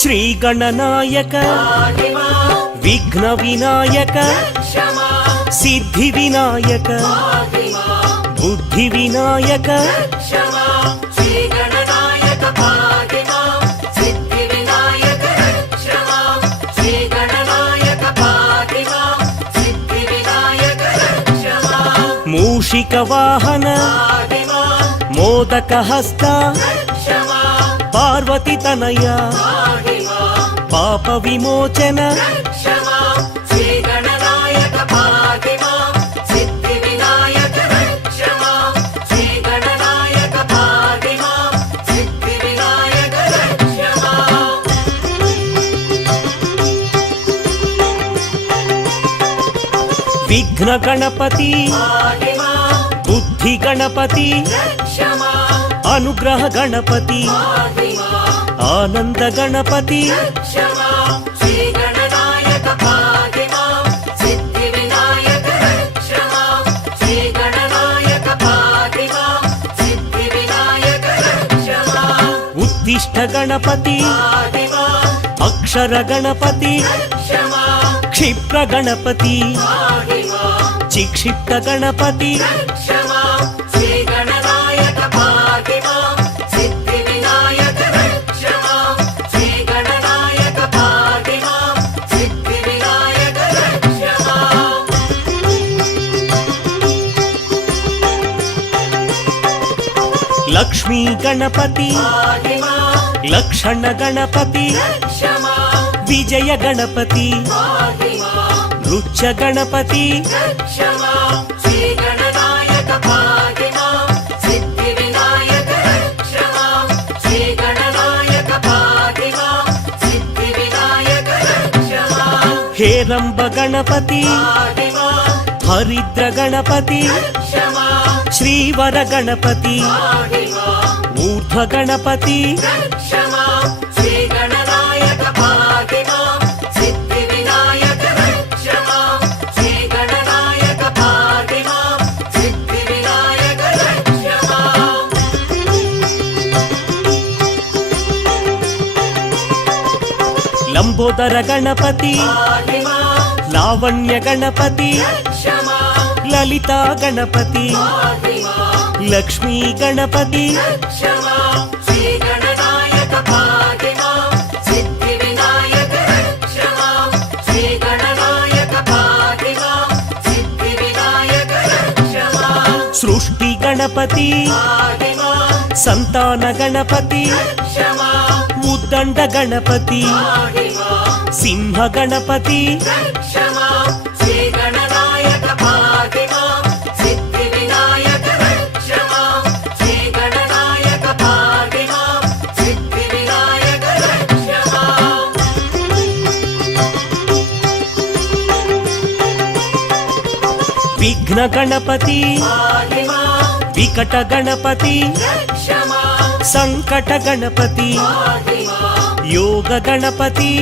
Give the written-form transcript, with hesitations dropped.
ಶ್ರೀ ಗಣನಾಯಕ ವಿಘ್ನ ವಿನಾಯಕ ಸಿದ್ಧಿ ವಿನಾಯಕ ಬುದ್ಧಿ ವಿನಾಯಕ ಮೂಷಿಕ ವಾಹನ ಮೋದಕ ಹಸ್ತ ಪಾರ್ವತಿ ತನಯ ಪಾಪ ವಿಮೋಚನ ವಿಘ್ನ ಗಣಪತಿ ಬುದ್ಧಿ ಗಣಪತಿ ಅನುಗ್ರಹ ಗಣಪತಿ ಆನಂದ ಗಣಪತಿ ಉದ್ದಿಷ್ಟ ಗಣಪತಿ ಅಕ್ಷರ ಗಣಪತಿ ಕ್ಷಿಪ್ರ ಗಣಪತಿ ಚಿಕ್ಷಿಪ್ತ ಗಣಪತಿ ಲಕ್ಷ್ಮೀ ಗಣಪತಿ ಲಕ್ಷಣ ಗಣಪತಿ ವಿಜಯ ಗಣಪತಿ ರುಚ ಗಣಪತಿ ಹೇರಂಬ ಗಣಪತಿ ಹರಿದ್ರ ಗಣಪತಿ ಶ್ರೀವರ ಗಣಪತಿ ಊರ್ಧ್ವ ಗಣಪತಿ ಲಂಬೋದರ ಗಣಪತಿ ಲಾವಣ್ಯ ಗಣಪತಿ ಲಲಿತಾ ಗಣಪತಿ ಲಕ್ಷ್ಮೀ ಗಣಪತಿ ಸೃಷ್ಟಿ ಗಣಪತಿ ಸಂತಾನ ಗಣಪತಿ ಉದ್ದಂಡ ಗಣಪತಿ ಸಿಂಹ ಗಣಪತಿ ವಿಘ್ನ ಗಣಪತಿ ವಿಕಟ ಗಣಪತಿ ಸಂಕಟ ಗಣಪತಿ ಯೋಗ ಗಣಪತಿ